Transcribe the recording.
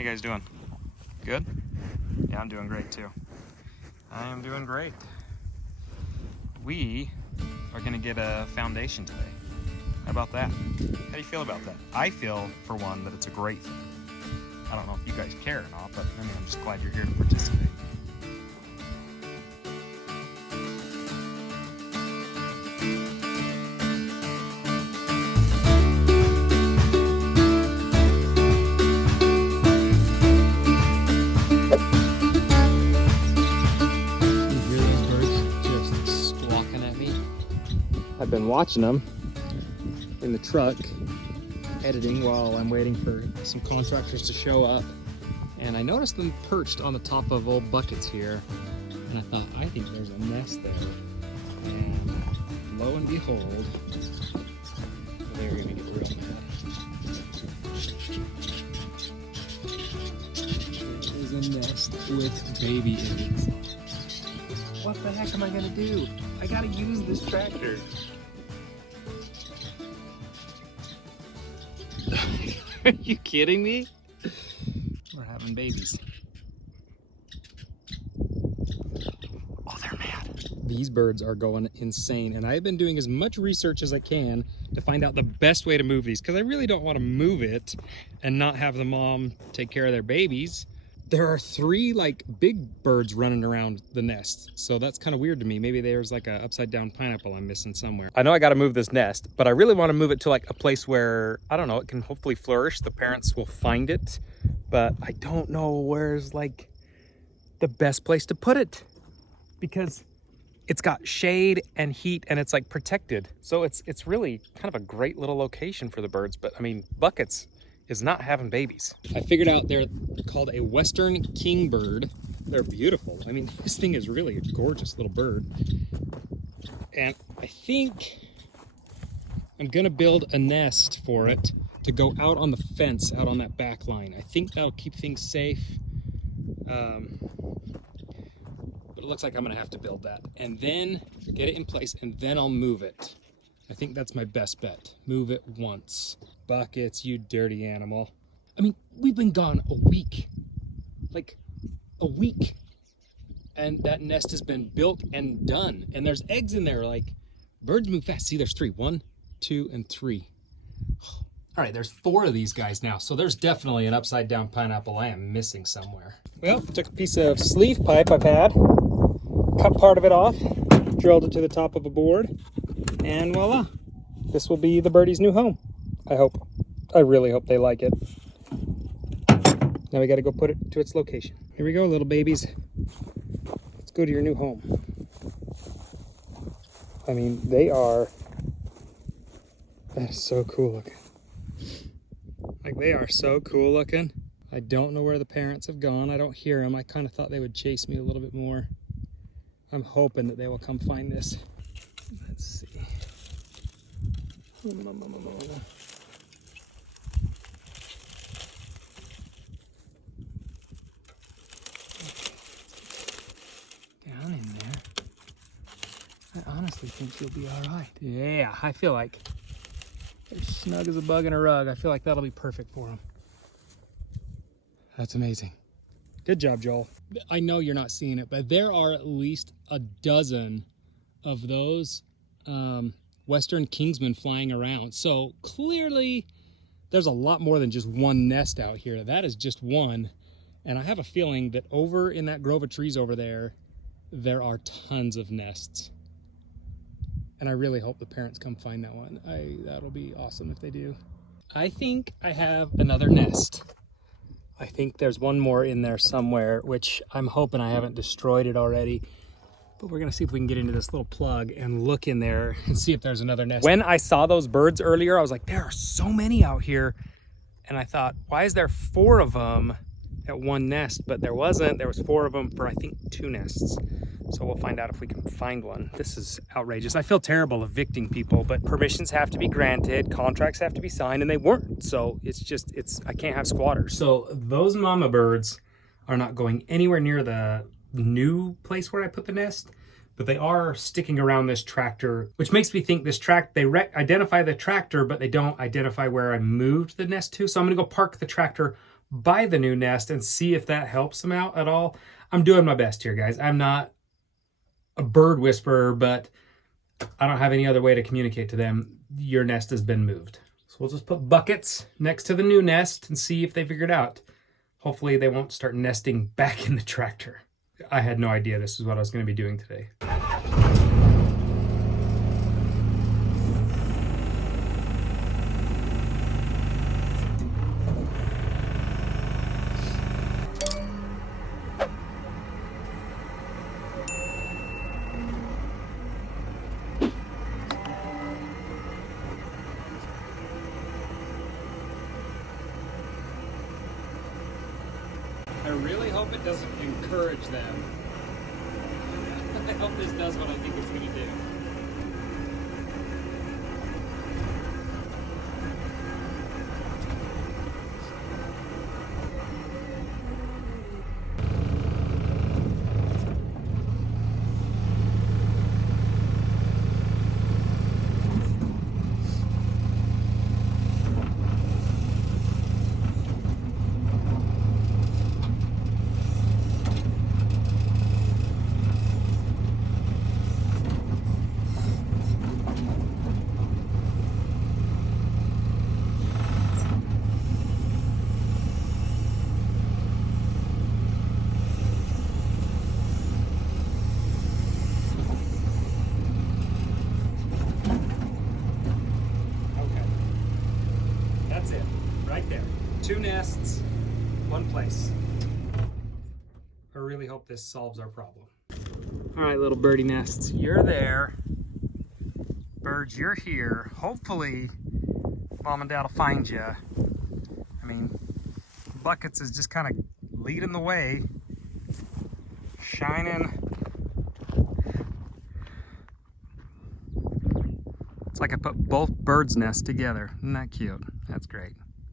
How you guys doing? Good? Yeah, I'm doing great too. I am doing great. We are gonna get a foundation today. How about that? How do you feel about that? I feel, for one, that it's a great thing. I don't know if you guys care or not, but I mean, I'm just glad you're here to participate. I've been watching them in the truck, editing while I'm waiting for some contractors to show up. And I noticed them perched on the top of old buckets here. And I thought, I think there's a nest there. And lo and behold, they're gonna get real mad. There's a nest with baby idiots. What the heck am I gonna do? I gotta use this tractor. Are you kidding me? We're having babies. Oh, they're mad. These birds are going insane, and I've been doing as much research as I can to find out the best way to move these, because I really don't want to move it and not have the mom take care of their babies. There are 3 like big birds running around the nest, so that's kind of weird to me. Maybe there's like a upside down pineapple I'm missing somewhere. I know I got to move this nest, but I really want to move it to like a place where, I don't know, it can hopefully flourish. The parents will find it, but I don't know where's like the best place to put it, because it's got shade and heat and it's like protected. So it's really kind of a great little location for the birds. But I mean, buckets is not having babies. I figured out they're called a Western kingbird. They're beautiful. I mean, this thing is really a gorgeous little bird. And I think I'm gonna build a nest for it to go out on the fence, out on that back line. I think that'll keep things safe. But it looks like I'm gonna have to build that and then get it in place, and then I'll move it. I think that's my best bet. Move it once. Buckets, you dirty animal. I mean, we've been gone a week. Like, a week. And that nest has been built and done. And there's eggs in there. Like, birds move fast. See, there's 3. 1, 2, and 3. All right, there's 4 of these guys now. So there's definitely an upside down pineapple I am missing somewhere. Well, took a piece of sleeve pipe I've had, cut part of it off, drilled it to the top of a board, and voila. This will be the birdie's new home. I hope. I really hope they like it. Now we got to go put it to its location. Here we go, little babies. Let's go to your new home. I mean, that is so cool looking. Like, they are so cool looking. I don't know where the parents have gone. I don't hear them. I kind of thought they would chase me a little bit more. I'm hoping that they will come find this. Let's see. Down in there. I honestly think she'll be all right. Yeah, I feel like they're snug as a bug in a rug. I feel like that'll be perfect for them. That's amazing. Good job, Joel. I know you're not seeing it, but there are at least a dozen of those Western Kingsmen flying around. So clearly there's a lot more than just one nest out here. That is just one. And I have a feeling that over in that grove of trees over there, there are tons of nests. And I really hope the parents come find that one. That'll be awesome if they do. I think I have another nest. I think there's one more in there somewhere, which I'm hoping I haven't destroyed it already. But we're gonna see if we can get into this little plug and look in there and see if there's another nest. When I saw those birds earlier, I was like, there are so many out here. And I thought, why is there 4 of them at one nest? But there wasn't. There was 4 of them for, I think, 2 nests. So we'll find out if we can find one. This is outrageous. I feel terrible evicting people, but permissions have to be granted, contracts have to be signed, and they weren't. So I can't have squatters. So those mama birds are not going anywhere near the new place where I put the nest, but they are sticking around this tractor, which makes me think this they identify the tractor, but they don't identify where I moved the nest to. So I'm gonna go park the tractor by the new nest and see if that helps them out at all. I'm doing my best here, guys. I'm not a bird whisperer, but I don't have any other way to communicate to them. Your nest has been moved. So we'll just put buckets next to the new nest and see if they figure it out. Hopefully they won't start nesting back in the tractor. I had no idea this is what I was going to be doing today. I really hope it doesn't encourage them. I hope this does what I think it's going to do. That's it, right there. 2 nests, 1 place. I really hope this solves our problem. All right, little birdie nests, you're there. Birds, you're here. Hopefully, Mom and Dad will find you. I mean, buckets is just kind of leading the way, shining. It's like I put both birds' nests together. Isn't that cute? That's great.